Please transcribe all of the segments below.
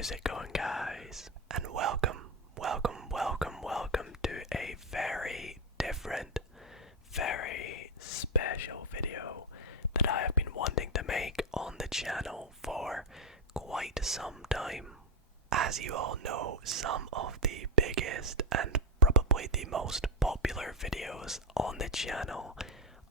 How's it going, guys? And welcome to a very different, very special video that I have been wanting to make on the channel for quite some time. As you all know, some of the biggest and probably the most popular videos on the channel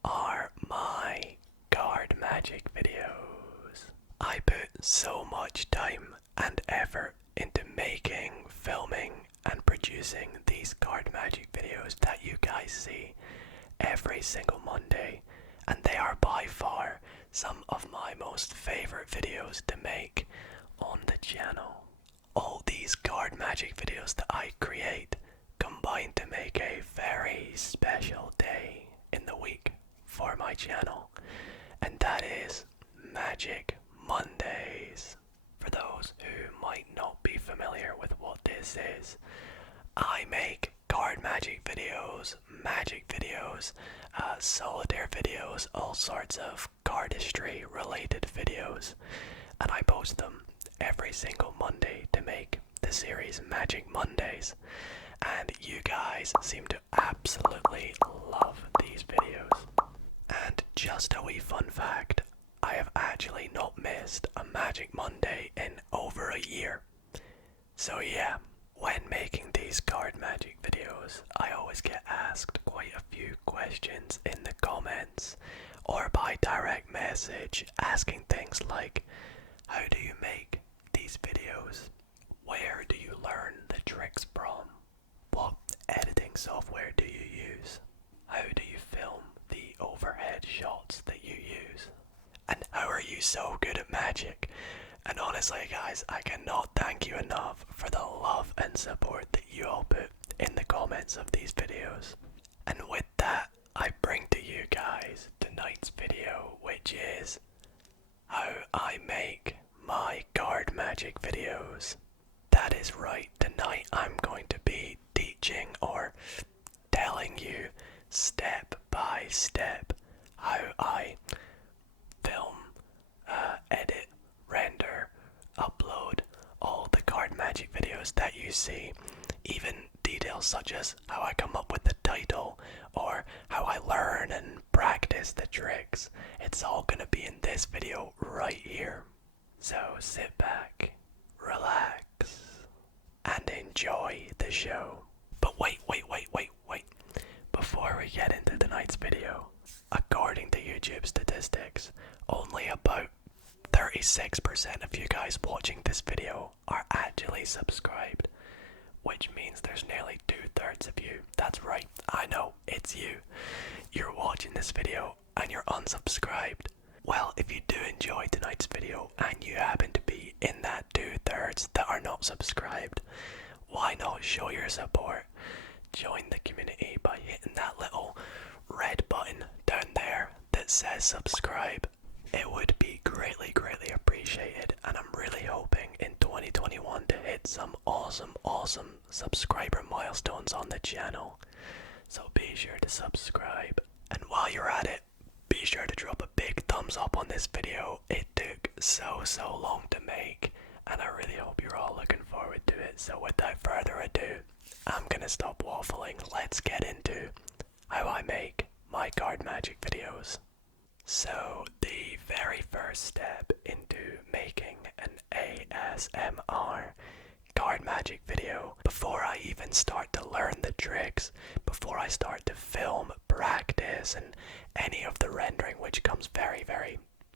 are my card magic videos. I put so much time and effort into making, filming, and producing these card magic videos that you guys see every single Monday, and they are by far some of my most favorite videos to make on the channel. All these card magic videos that I create combine to make a very special day in the week for my channel, and that is Magic Mondays. For those who might not be familiar with what this is, I make card magic videos, magic videos, solitaire videos, all sorts of cardistry related videos, and I post them every single Monday to make the series Magic Mondays, and you guys seem to absolutely love these videos. And just a wee fun fact, I have actually not missed a Magic Monday in over a year. So yeah, when making these card magic videos, I always get asked quite a few questions in the comments or by direct message, asking things like, how do you make these videos? Where do you learn the tricks from? What editing software do you use? How do you film the overhead shots that you use? And how are you so good at magic? And honestly, guys, I cannot thank you enough for the love and support that you all put in the comments of these videos. And with that, I bring to you guys tonight's video, which is how I make my card magic videos. That is right, tonight I'm going to be teaching or telling you step by step how I film, edit, render, upload all the card magic videos that you see. Even details such as how I come up with the title or how I learn and practice the tricks. It's all gonna be in this video right here. So sit back, relax, and enjoy the show. But wait. Before we get into tonight's video, according to YouTube statistics, only about 36% of you guys watching this video are actually subscribed, which means there's nearly 2/3 of you. That's right, I know, it's you. You're watching this video and you're unsubscribed. Well, if you do enjoy tonight's video and you happen to be in that 2/3 that are not subscribed, why not show your support? Join the community by hitting that little red button down there that says subscribe. It would be greatly appreciated, and I'm really hoping in 2021 to hit some awesome subscriber milestones on the channel. So be sure to subscribe, and while you're at it, be sure to drop a big thumbs up on this video. It took so long to make, and I really hope you're all looking forward to it. So without further ado, I'm gonna stop waffling. Let's get into how I make my card magic videos. So the very first step into making an ASMR card magic video, before I even start to learn the tricks, before I start to film, practice, and any of the rendering, which comes very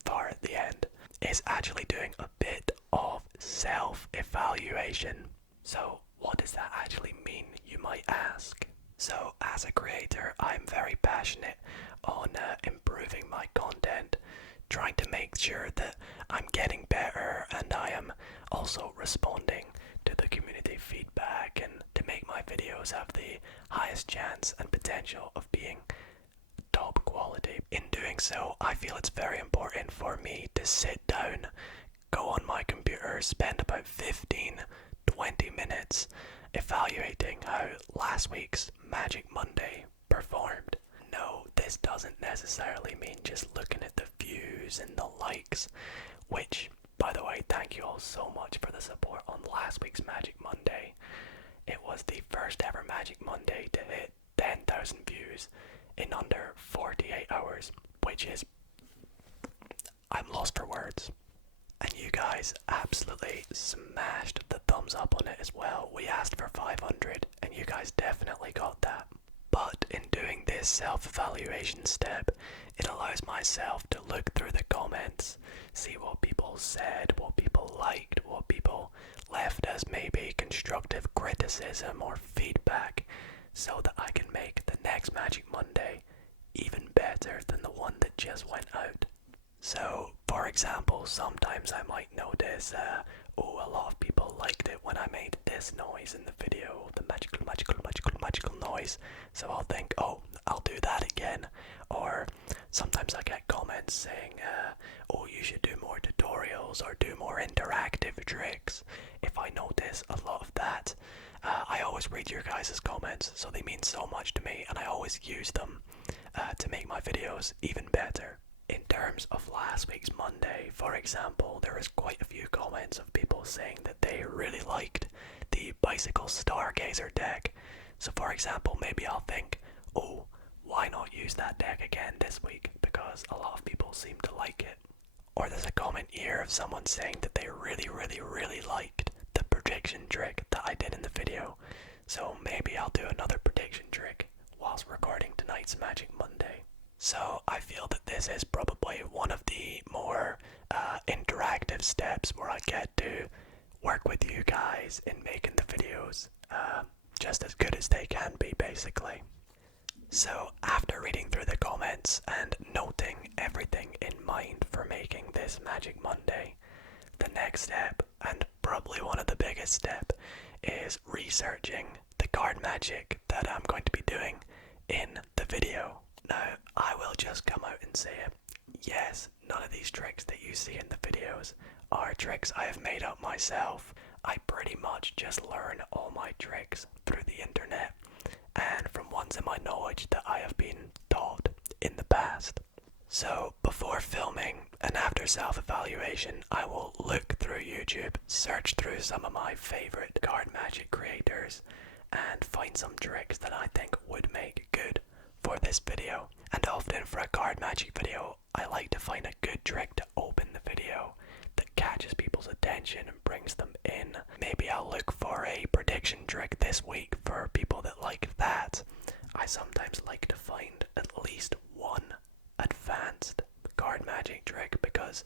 far at the end, is actually doing a bit of self-evaluation. So what does that actually mean, you might ask? So as a creator, I'm very passionate on improving my content, trying to make sure that I'm getting better and I am also responding to the community feedback, and to make my videos have the highest chance and potential of being top quality. In doing so, I feel it's very important for me to sit down, go on my computer, spend about 15-20 minutes evaluating how last week's Magic Monday performed. No, this doesn't necessarily mean just looking at the views and the likes, which by the way, thank you all so much for the support on last week's Magic Monday. It was the first ever Magic Monday to hit 10,000 views in under 48 hours, which is, I'm lost for words. And you guys absolutely smashed the thumbs up on it as well. We asked for 500 and you guys definitely got that. But in doing this self-evaluation step, it allows myself to look through the comments, see what people said, what people liked, what people left as maybe constructive criticism or feedback, so that I can make the next Magic Monday even better than the one that just went out. So, for example, sometimes I might notice, a lot of people liked it when I made this noise in the video, the magical noise. So I'll think, oh, I'll do that again. Or sometimes I get comments saying, oh, you should do more tutorials or do more interactive tricks. If I notice a lot of that, I always read your guys' comments, so they mean so much to me, and I always use them to make my videos even better. In terms of last week's Monday, for example, there was quite a few comments of people saying that they really liked the Bicycle Stargazer deck. So for example, maybe I'll think, oh, why not use that deck again this week, because a lot of people seem to like it. Or there's a comment here of someone saying that they really liked the prediction trick that I did in the video. So maybe I'll do another prediction trick whilst recording tonight's Magic Monday. So I feel that this is probably one of the more interactive steps where I get to work with you guys in making the videos just as good as they can be, basically. So after reading through the comments and noting everything in mind for making this Magic Monday, the next step, and probably one of the biggest steps, is researching the card magic that I'm going to be doing in the video. Now, I will just come out and say it. Yes, none of these tricks that you see in the videos are tricks I have made up myself. I pretty much just learn all my tricks through the internet and from ones in my knowledge that I have been taught in the past. So, before filming and after self-evaluation, I will look through YouTube, search through some of my favourite card magic creators, and find some tricks that I think would make good for this video. And often for a card magic video, I like to find a good trick to open the video that catches people's attention and brings them in. Maybe I'll look for a prediction trick this week for people that like that. I sometimes like to find at least one advanced card magic trick, because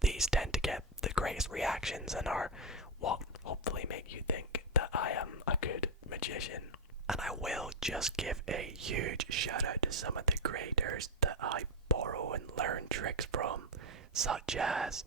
these tend to get the greatest reactions and are what hopefully make you think that I am a good magician. And I will just give a huge shout out to some of the creators that I borrow and learn tricks from, such as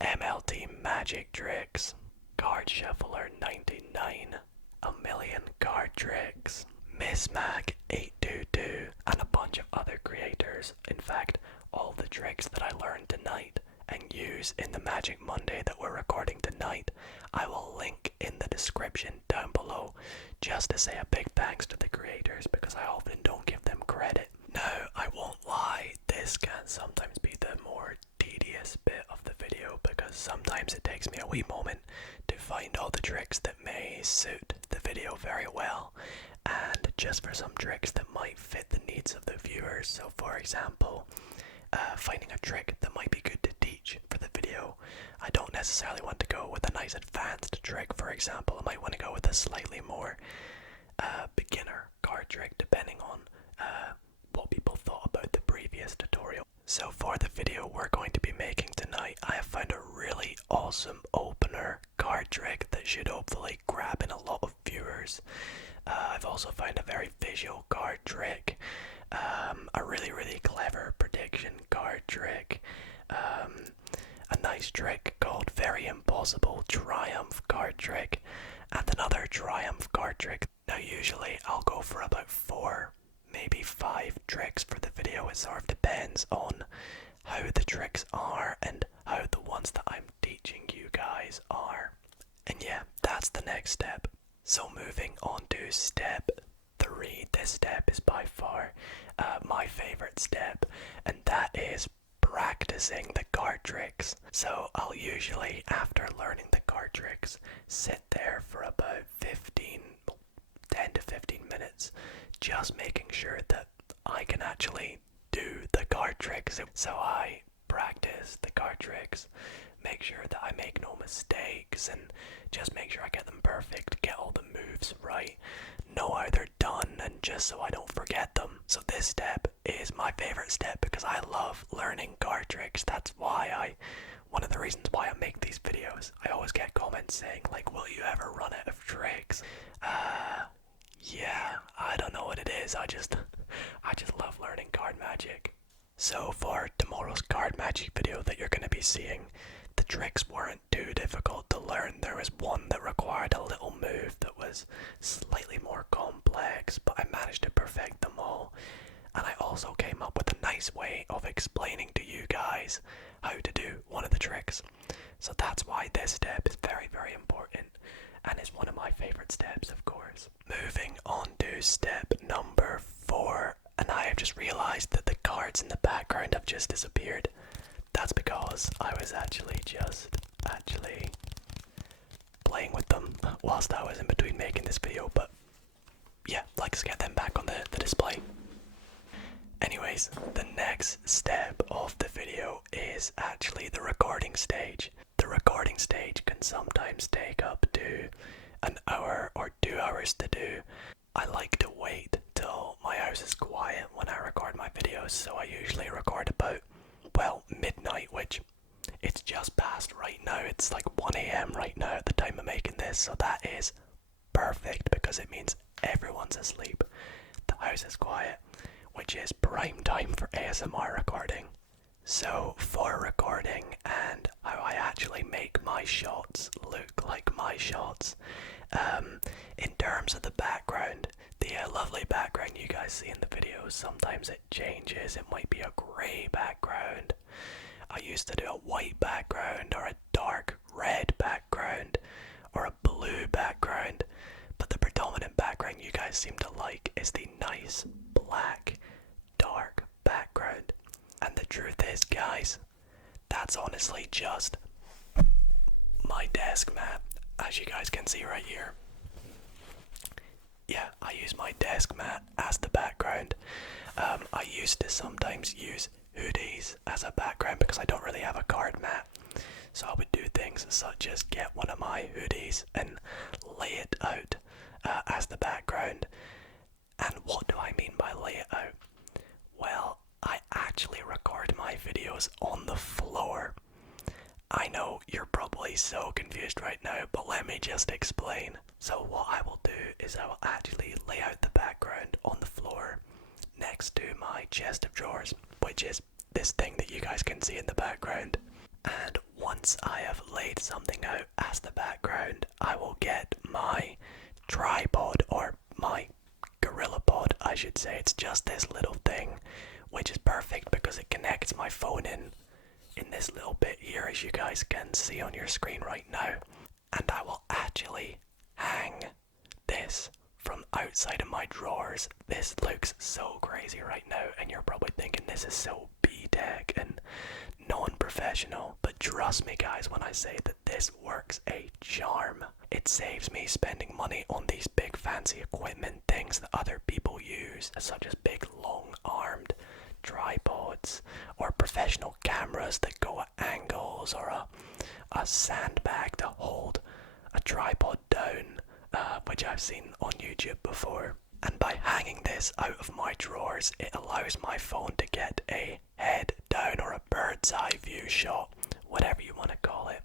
MLT Magic Tricks, Card Shuffler 99, A Million Card Tricks, Miss Mac 822, and a bunch of other creators. In fact, all the tricks that I learned tonight and use in the Magic Monday that we're recording tonight, I will link in the description down below, just to say a big thanks to the creators, because I often don't give them credit. Now, I won't lie, this can sometimes be the more tedious bit of the video, because sometimes it takes me a wee moment to find all the tricks that may suit the video very well, and just for some tricks that might fit the needs of the viewers. So for example, finding a trick that might be good to teach for the video. I don't necessarily want to go with a nice advanced trick, for example. I might want to go with a slightly more beginner card trick, depending on what people thought about the previous tutorial. So for the video we're going to be making tonight, I have found a really awesome opener card trick that should hopefully grab in a lot of viewers. I've also found a very visual card trick, a really clever prediction card trick, a nice trick called Very Impossible Triumph card trick, and another Triumph card trick. Now usually I'll go for about 4, maybe 5 tricks for the video. It sort of depends on how the tricks are and how the ones that I'm teaching you guys are. And yeah, that's the next step. So moving on to step 3. This step is by far my favorite step, and that is practicing the card tricks. So I'll usually, after learning the card tricks, sit there for about 10 to 15 minutes, just making sure that I can actually do the card tricks. So I practice the card tricks, make sure that I make no mistakes, and just make sure I get them perfect, get all the moves right, know how they're done, and just so I don't forget them. So this step is my favorite step because I love learning card tricks. That's why one of the reasons why I make these videos. I always get comments saying like, will you ever run out of tricks? Yeah, I don't know what it is. I just love learning card magic. So for tomorrow's card magic video that you're going to be seeing, the tricks weren't too difficult to learn. There was one that required a little move that was slightly more complex, but I managed to perfect them all. And I also came up with a nice way of explaining to you guys how to do one of the tricks. So that's why this step is very, very important, and is one of my favorite steps, of course. Moving on to step number 4, and I have just realized that the cards in the background have just disappeared. That's because I was actually playing with them whilst I was in between making this video, but yeah, let's get them back on the display. Anyways, the next step of the video is actually the recording stage. The recording stage can sometimes take up to an hour or 2 hours to do. I like to wait till my house is quiet when I record my videos, so I usually record about, well, midnight, which it's just past right now. It's like 1 AM right now at the time of making this, so that is perfect because it means everyone's asleep. The house is quiet, which is prime time for ASMR recording. So for recording and how I actually make my shots look like my shots, in terms of the background, the lovely background you guys see in the videos, sometimes it changes. It might be a grey background. I used to do a white background or a dark red background or a blue background, but the predominant background you guys seem to like is the nice black dark background. And the truth is, guys, that's honestly just my desk mat, as you guys can see right here. Yeah, I use my desk mat as the background. I used to sometimes use hoodies as a background because I don't really have a card mat. So I would do things such as get one of my hoodies and lay it out as the background. And what do I mean by lay it out? Well, I actually record my videos on the floor. I know you're probably so confused right now, but let me just explain. So what I will do is I will actually lay out the background on the floor next to my chest of drawers, which is this thing that you guys can see in the background. And once I have laid something out as the background, I will get my tripod, or my gorilla pod I should say. It's just this little thing, which is perfect because it connects my phone in this little bit here, as you guys can see on your screen right now. And I will actually hang this from outside of my drawers. This looks so crazy right now, and you're probably thinking this is so B-tech and non-professional, but trust me guys when I say that this works a charm. It saves me spending money on these big fancy equipment things that other people use, such as big long-armed tripods or professional cameras that go at angles, or a sandbag to hold a tripod down, which I've seen on YouTube before. And by hanging this out of my drawers, it allows my phone to get a head down or a bird's eye view shot, whatever you want to call it,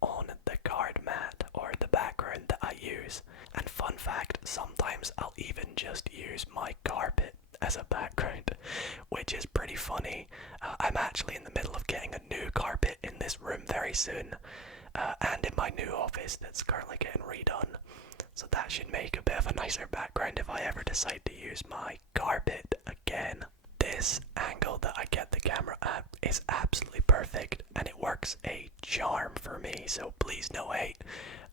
on the card mat or the background that I use. And fun fact, sometimes I'll even just use my carpet as a background, which is pretty funny. I'm actually in the middle of getting a new carpet in this room very soon, and in my new office that's currently getting redone. So that should make a bit of a nicer background if I ever decide to use my carpet again. This angle that I get the camera at is absolutely perfect, and it works a charm for me, so please no hate.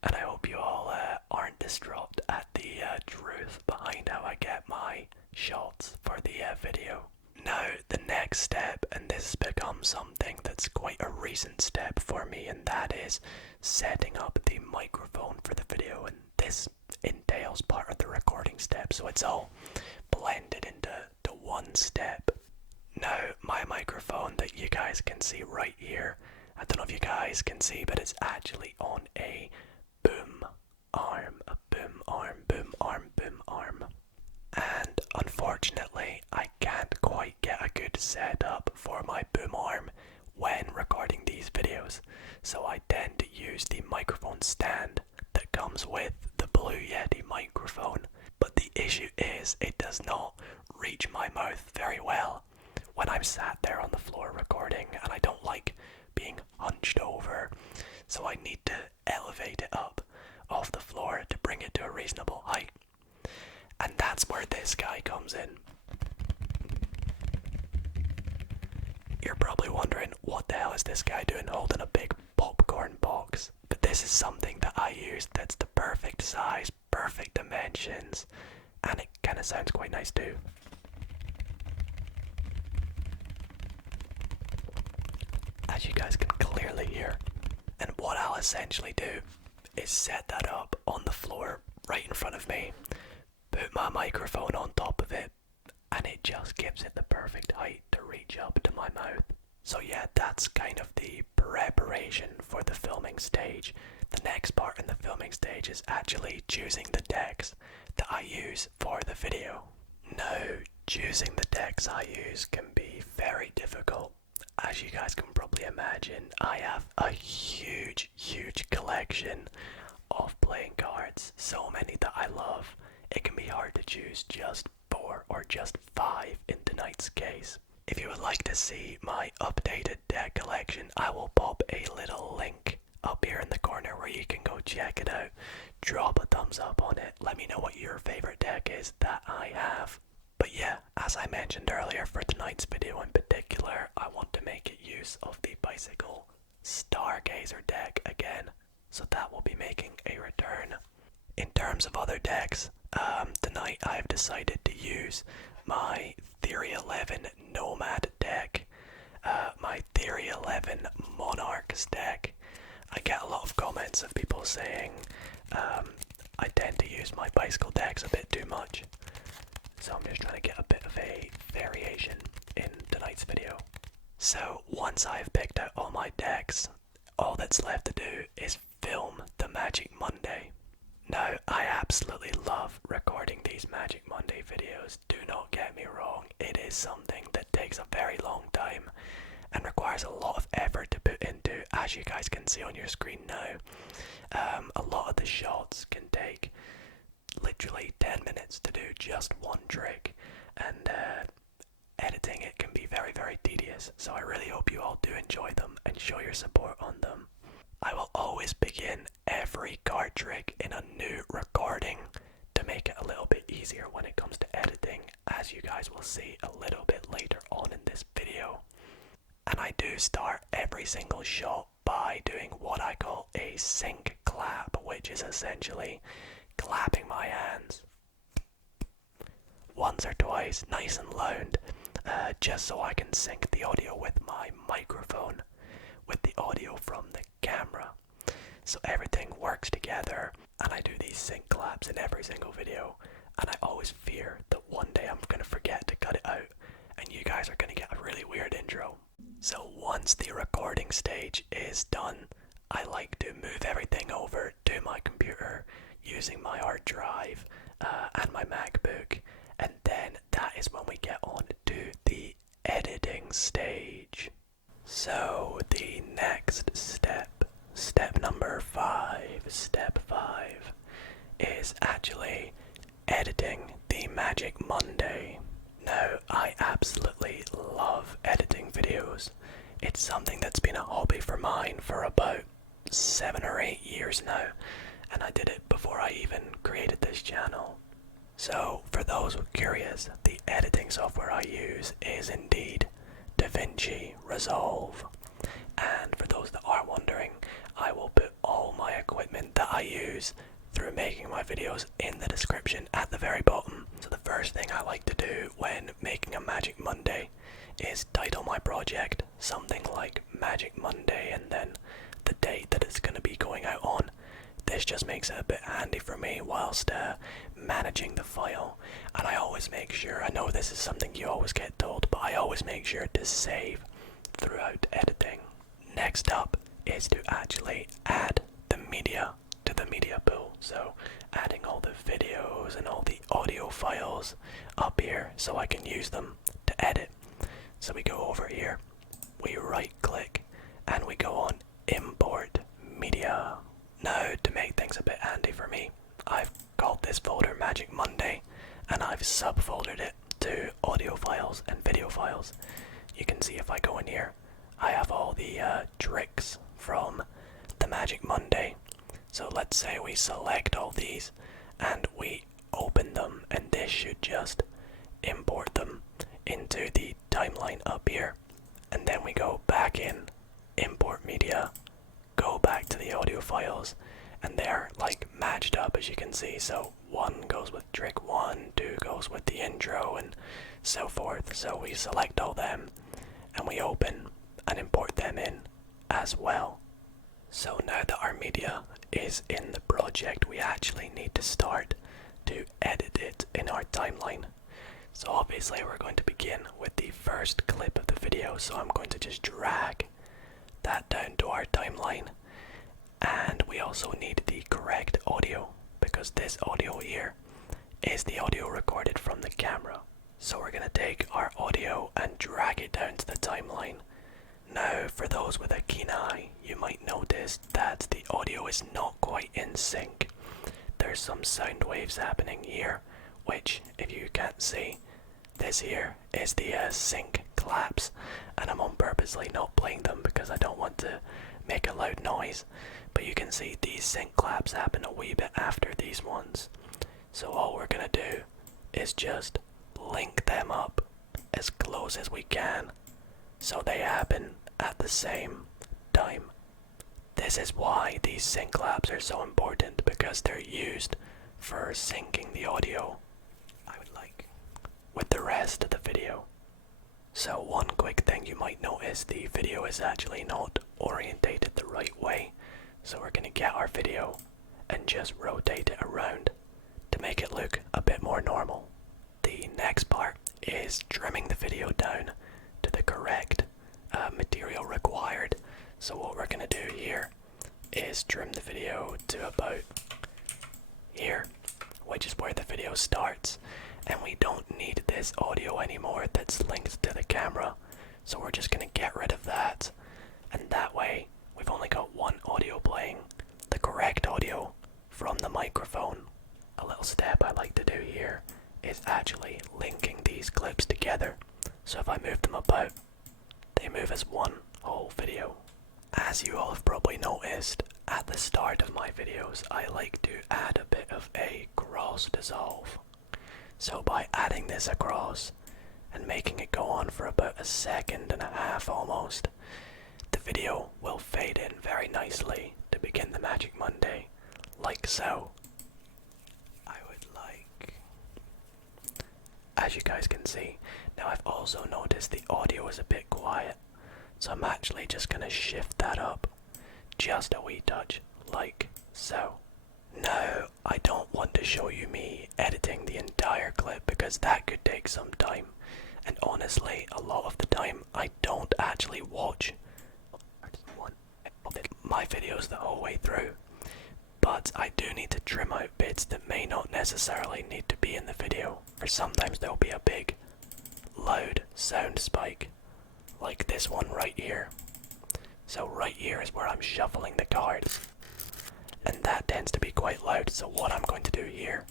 And I hope you all aren't distraught at the truth behind how I get my shots for the video. Now, the next step step, and this has become something that's quite a recent step for me, and that is setting up the microphone for the video. And this entails part of the recording step, so it's all blended into one step. Now, my microphone that you guys can see right here, I don't know if you guys can see, but it's actually on a boom arm, boom arm. And unfortunately, I can't quite get a good setup for my boom arm when recording these videos, so I tend to use the microphone stand that comes with the Blue Yeti microphone. But the issue is, it does not reach my mouth very well when I'm sat there on the floor recording, and I don't like being hunched over, so I need to elevate it up off the floor to bring it to a reasonable height. And that's where this guy comes in. You're probably wondering, what the hell is this guy doing holding a big popcorn box? But this is something that I use that's the perfect size, perfect dimensions, and it kind of sounds quite nice too. As you guys can clearly hear. And what I'll essentially do is set that up on the floor right in front of me, put my microphone on top of it, and it just gives it the perfect height to reach up to my mouth. So yeah, that's kind of the preparation for the filming stage. The next part in the filming stage is actually choosing the decks that I use for the video. Now, choosing the decks I use can be very difficult. As you guys can probably imagine, I have a huge collection of playing cards, so many that I love. It can be hard to choose just 4 or just 5 in tonight's case. If you would like to see my updated deck collection, I will pop a little link up here in the corner where you can go check it out. Drop a thumbs up on it, let me know what your favorite deck is that I have. But yeah, as I mentioned earlier, for tonight's video in particular, I want to make use of the Bicycle Stargazer deck again, so that will be making a return. In terms of other decks, tonight I've decided to use my Theory 11 Nomad deck, my Theory 11 Monarchs deck. I get a lot of comments of people saying I tend to use my bicycle decks a bit too much. So I'm just trying to get a bit of a variation in tonight's video. So once I've picked out all my decks, all that's left to do is film the Magic Monday. Now, I absolutely love recording these Magic Monday videos, do not get me wrong, it is something that takes a very long time and requires a lot of effort to put into, as you guys can see on your screen now. A lot of the shots can take literally 10 minutes to do just one trick, and editing it can be very tedious, so I really hope you all do enjoy them and show your support on them. I will always begin every card trick in a new recording to make it a little bit easier when it comes to editing, as you guys will see a little bit later on in this video. And I do start every single shot by doing what I call a sync clap, which is essentially clapping my hands once or twice, nice and loud, just so I can sync the audio with my microphone, with the audio from the camera, so everything works together. And I do these sync claps in every single video, and I always fear that one day I'm gonna forget to cut it out, and you guys are gonna get a really weird intro. So once the recording stage is done, I like to move everything over to my computer using my hard drive and my MacBook, and then that is when we get on to the editing stage. So the next step number 5, step 5, is actually editing the Magic Monday. Now, I absolutely love editing videos. It's something that's been a hobby for mine for about 7 or 8 years now, and I did it before I even created this channel. So, for those curious, the editing software I use is indeed DaVinci Resolve. And for those that are wondering, I will put all my equipment that I use through making my videos in the description at the very bottom. So the first thing I like to do when making a Magic Monday is title my project something like Magic Monday and then the date that it's going to be going out on. This just makes it a bit handy for me whilst managing the file, and I always make sure, I know this is something you always get told, but I always make sure to save throughout editing. Next up is to actually add the media to the media pool, so adding all the videos and all the audio files up here so I can use them to edit. So we go over here, we right click, and we go on import media. Now, to make things a bit handy for me, I've called this folder Magic Monday, and I've subfoldered it to audio files and video files. You can see if I go in here, I have all the tricks from the Magic Monday. So let's say we select all these and we open them, and this should just import them into the timeline up here. And then we go back in, import media, go back to the audio files, and they're like matched up, as you can see. So 1 goes with trick 1, 2 goes with the intro, and so forth. So we select all them and we open and import them in as well. So now that our media is in the project, we actually need to start to edit it in our timeline. So obviously we're going to begin with the first clip of the video, so I'm going to just drag that down to our timeline. And we also need the correct audio, because this audio here is the audio recorded from the camera. So we're going to take our audio and drag it down to the timeline. Now, for those with a keen eye, you might notice that the audio is not quite in sync. There's some sound waves happening here, which, if you can't see, this here is the sync claps, and I'm on purposely not playing them because I don't want to make a loud noise. But you can see these sync claps happen a wee bit after these ones. So all we're gonna do is just link them up as close as we can so they happen at the same time. This is why these sync claps are so important, because they're used for syncing the audio with the rest of the video. So one quick thing you might notice, the video is actually not orientated the right way. So we're going to get our video and just rotate it around to make it look a bit more normal. The next part is trimming the video down to the correct material required. So what we're going to do here is trim the video to about here, which is where the video starts. And we don't need this audio anymore that's linked to the camera. So we're just going to get rid of that. And that way, we've only got one audio playing, the correct audio from the microphone. A little step I like to do here is actually linking these clips together. So if I move them about, they move as one whole video. As you all have probably noticed, at the start of my videos, I like to add a bit of a cross dissolve. So by adding this across and making it go on for about 1.5 seconds almost, the video will fade in very nicely to begin the Magic Monday, like so. I would like, as you guys can see, now I've also noticed the audio is a bit quiet, so I'm actually just going to shift that up just a wee touch, like so. Now, I don't want to show you me editing the entire clip because that could take some time, and honestly, a lot of the time I don't actually watch my videos the whole way through, but I do need to trim out bits that may not necessarily need to be in the video, or sometimes there'll be a big, loud sound spike, like this one right here. So right here is where I'm shuffling the cards, and that tends to be quite loud. So what I'm going to do here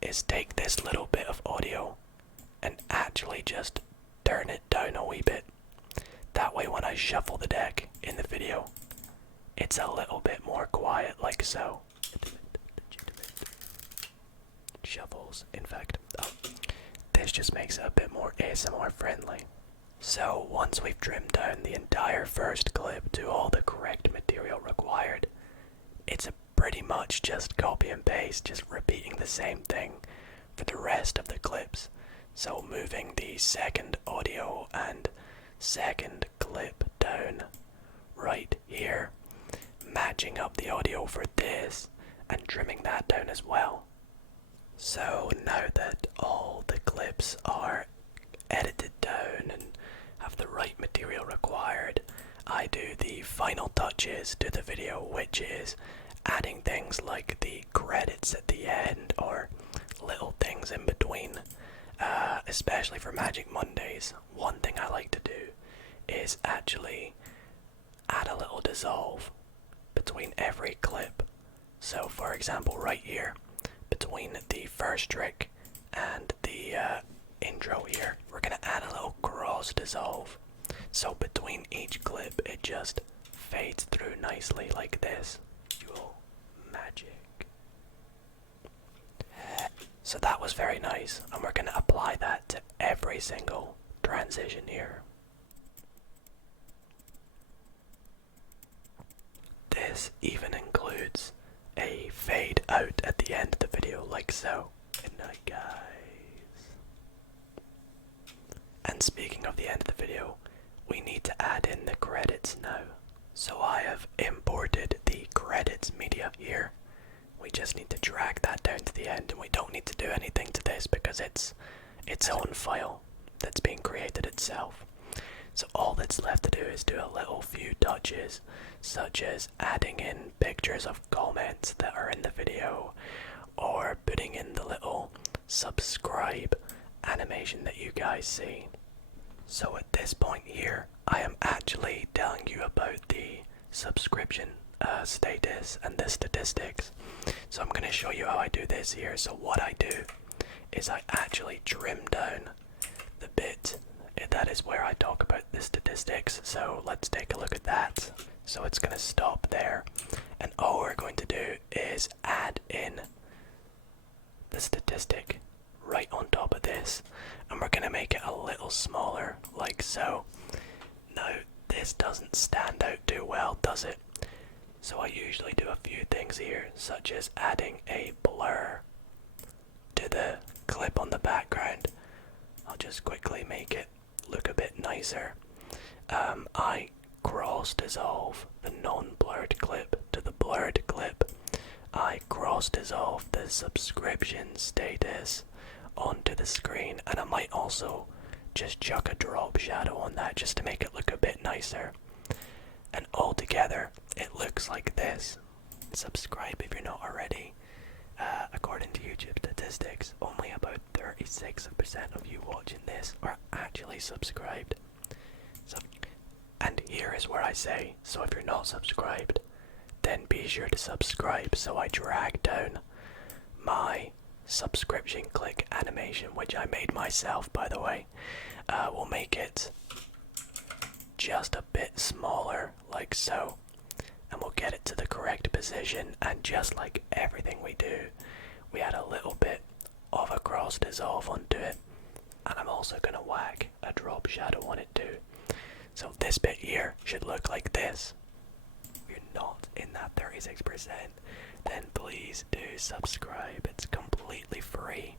is take this little bit of audio and actually just turn it down a wee bit. That way when I shuffle the deck in the video, it's a little bit more quiet, like so. Shuffles, in fact. This just makes it a bit more ASMR friendly. So once we've trimmed down the entire first clip to all the correct material required, it's pretty much just copy and paste, just repeating the same thing for the rest of the clips. So moving the second audio and second clip down right here, matching up the audio for this and trimming that down as well. So now that all the clips are edited down and have the right material required, I do the final touches to the video, which is adding things like the credits at the end or little things in between. Especially for Magic Mondays, one thing I like to do is actually add a little dissolve between every clip. So for example right here, between the first trick and the intro here, we're going to add a little cross dissolve. So between each clip it just fades through nicely like this. Visual magic. So that was very nice, and we're going to apply that to every single transition here. This even includes a fade out at the end of the video, like so. Good night, guys. And speaking of the end of the video, we need to add in the credits now. So I have imported the credits media here. We just need to drag that down to the end, and we don't need to do anything to this because it's its own file that's being created itself. So all that's left to do is do a little few touches, such as adding in pictures of comments that are in the video, or putting in the little subscribe animation that you guys see. So at this point here, I am actually telling you about the subscription status and the statistics. So I'm going to show you how I do this here. So what I do is I actually trim down the bit that is where I talk about the statistics. So let's take a look at that. So it's going to stop there, and all we're going to do is add in the statistic right on top of this, and we're going to make it a little smaller like so. Now this doesn't stand out too well, does it? So I usually do a few things here, such as adding a blur to the clip on the background. I'll just quickly make it look a bit nicer. I cross dissolve the non-blurred clip to the blurred clip. I cross dissolve the subscription status onto the screen, and I might also just chuck a drop shadow on that just to make it look a bit nicer. And all together it looks like this. Subscribe if you're not already. According to YouTube statistics, only about 36% of you watching this are actually subscribed. And here is where I say, so if you're not subscribed, then be sure to subscribe. So I drag down my subscription click animation, which I made myself, by the way. We'll make it just a bit smaller, like so, and we'll get it to the correct position. And just like everything we do, we add a little bit of a cross dissolve onto it, and I'm also going to whack a drop shadow on it too. So this bit here should look like this. If you're not in that 36%, then please do subscribe. It's completely free.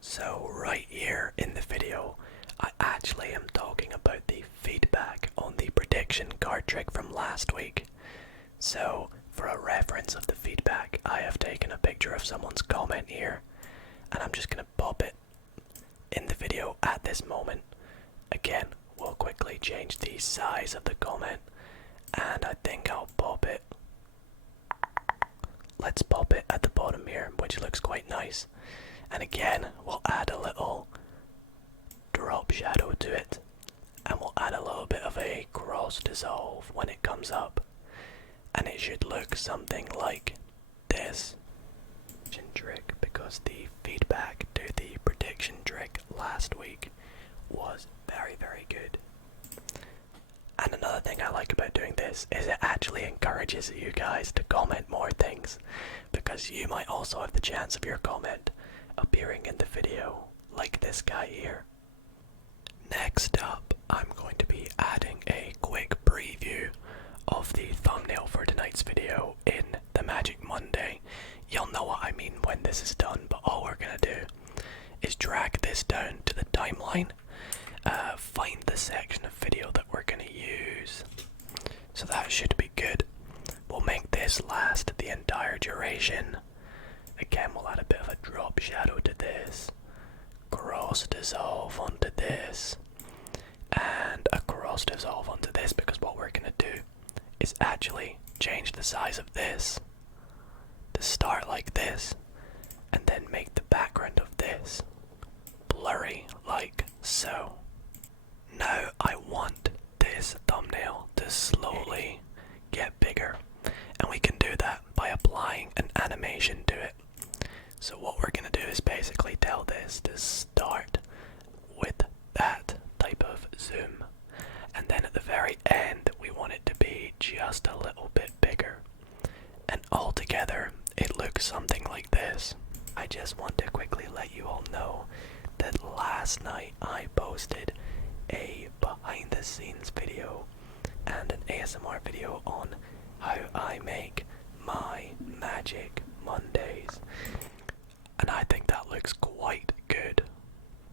So right here in the video, I actually am talking about the feedback on the prediction card trick from last week. So for a reference of the feedback, I have taken a picture of someone's comment here, and I'm just going to pop it in the video at this moment. Again, we'll quickly change the size of the comment, and I think I'll pop it. Let's pop it at the bottom here, which looks quite nice. And again, we'll add a little drop shadow to it, and we'll add a little bit of a cross dissolve when it comes up, and it should look something like this. Trick, because the feedback to the prediction trick last week was very, very good. And another thing I like about doing this is it actually encourages you guys to comment more things, because you might also have the chance of your comment appearing in the video, like this guy here. Next up, I'm going to be adding a quick preview of the thumbnail for tonight's video in the Magic Monday. You'll know what I mean when this is done, but all we're going to do is drag this down to the evolve onto this, because what we're going to do is actually change the size of this to start like this, and then make the background of this blurry like so. Now I want this thumbnail to slowly get bigger, and we can do that by applying an animation to it. So what we're going to do is basically tell this to start with that type of zoom, and then at the very end we want it to be just a little bit bigger, and altogether it looks something like this. I just want to quickly let you all know that last night I posted a behind the scenes video and an ASMR video on how I make my Magic Mondays, and I think that looks quite good.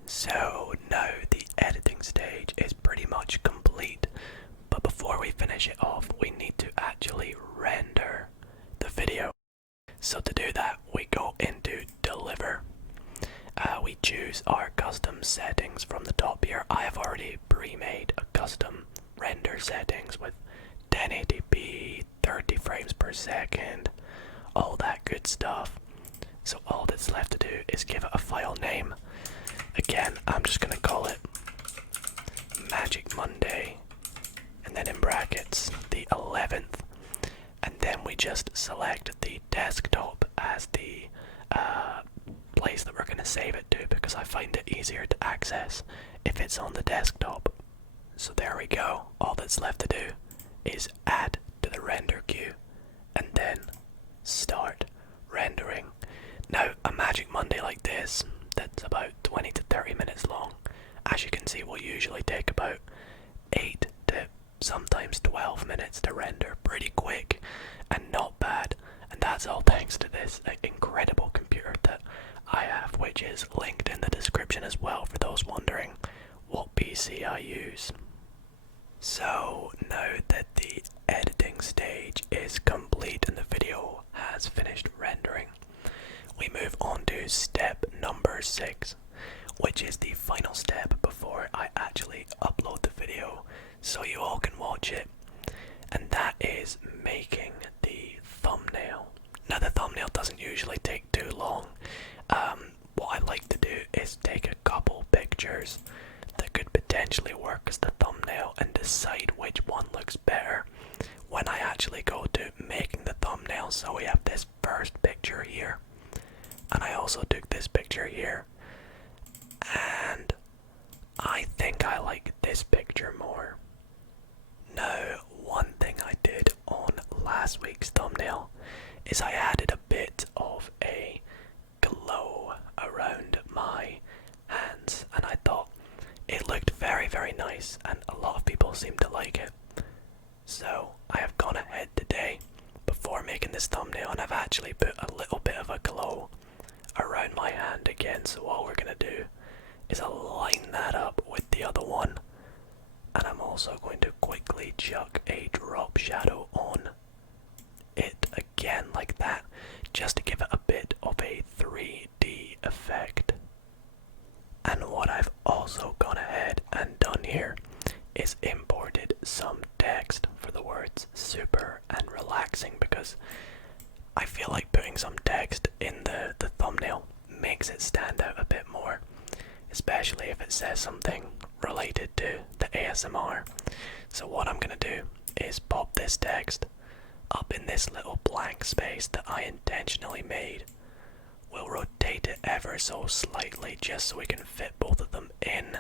So now the editing stage is pretty much complete, but before we finish it off we need to actually render the video. So to do that we go into deliver. We choose our custom settings from the top here. I have already pre-made a custom render settings with 1080p, 30 frames per second, all that good stuff. So all that's left to do is give it a file name. Again, I'm just going to call it Magic Monday, and then in brackets the 11th, and then we just select the desktop as the place that we're going to save it to, because I find it easier to access if it's on the desktop. So there we go. All that's left to do is add to the render queue and then start rendering. Now a Magic Monday like this that's about 20 to 30 minutes long, as you can see, will usually take about 8 to sometimes 12 minutes to render. Pretty quick and not bad, and that's all thanks to this incredible computer that I have, which is linked in the description as well for those wondering what PC I use. So now that the editing stage is complete and the video has finished rendering, we move on to step number 6, which is the final step before I actually upload the video so you all can watch it, and that is making the thumbnail. Now the thumbnail doesn't usually take too long. What I like to do is take a couple pictures that could potentially work as the thumbnail and decide which one looks better when I actually go to making the thumbnail. So we have this first picture here, and I also took this picture here, and I think I like this picture more. Now, one thing I did on last week's thumbnail is I added a bit of a glow around my hands, and I thought it looked very, very nice, and a lot of people seem to like it. So I have gone ahead today before making this thumbnail, and I've actually put a little bit of a glow around my hand again. So what we're going to do is align that up with the other one, and I'm also going to quickly chuck a drop shadow on it again like that, just to give it a bit of a 3D effect. And what I've also gone ahead and done here is imported some text for the words super and relaxing, because I feel like putting some text in the thumbnail makes it stand out a bit more, especially if it says something related to the ASMR. So what I'm going to do is pop this text up in this little blank space that I intentionally made. We'll rotate it ever so slightly just so we can fit both of them in.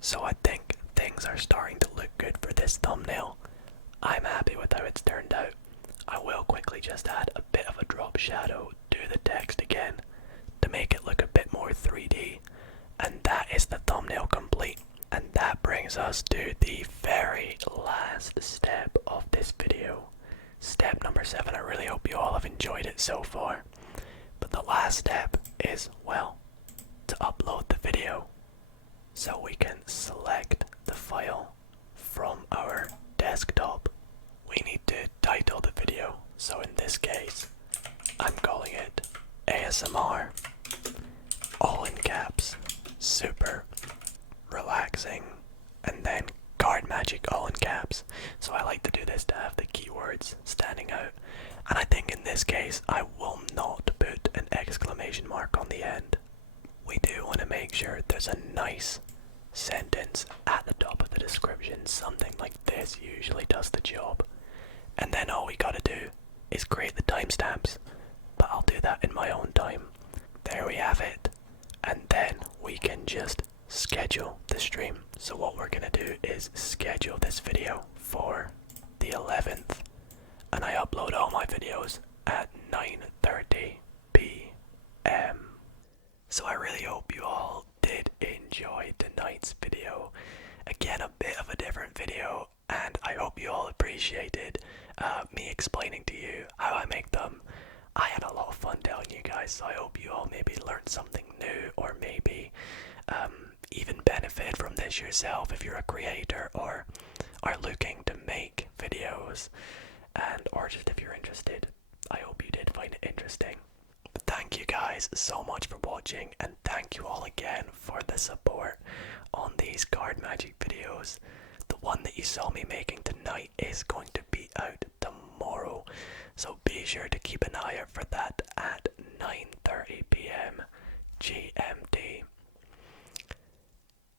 So I think things are starting to look good for this thumbnail. I'm happy with how it's turned out. I will quickly just add a bit of a drop shadow to the text again to make it look a bit more 3D. And that is the thumbnail complete. And that brings us to the very last step of this video. Step number 7. I really hope you all have enjoyed it so far. But the last step is, well, to upload the video. So we can select the file from our desktop. We need to title the video. So in this case, I'm calling it ASMR, all in caps, super relaxing, and then card magic all in caps. So I like to do this to have the keywords standing out. And I think in this case, I will not put an exclamation mark on the end. We do want to make sure there's a nice sentence at the top of the description. Something like this usually does the job. And then all we gotta do is create the timestamps. But I'll do that in my own time. There we have it. And then we can just schedule the stream. So what we're gonna do is schedule this video for the 11th. And I upload all my videos at 9:30 p.m. So I really hope you all did enjoy tonight's video. Again, a bit of a different video, and I hope you all appreciated me explaining to you how I make them. I had a lot of fun telling you guys, so I hope you all maybe learned something new, or maybe even benefit from this yourself if you're a creator or are looking to make videos, and or just if you're interested. I hope you did find it interesting. But thank you guys so much for watching, and thank you all again for the support on these card magic videos. The one that you saw me making tonight is going to be out tomorrow, so be sure to keep an eye out for that at 9:30 p.m. GMT.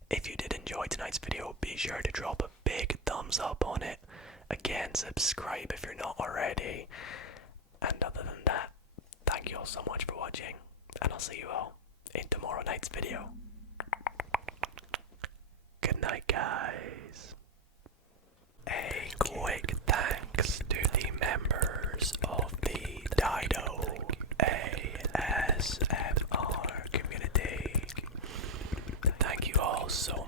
If you did enjoy tonight's video, be sure to drop a big thumbs up on it. Again, subscribe if you're not already. And other than that, thank you all so much for watching, and I'll see you all in tomorrow night's video. Good night, guys. A quick thanks to the members of the Dido ASMR community. Thank you all so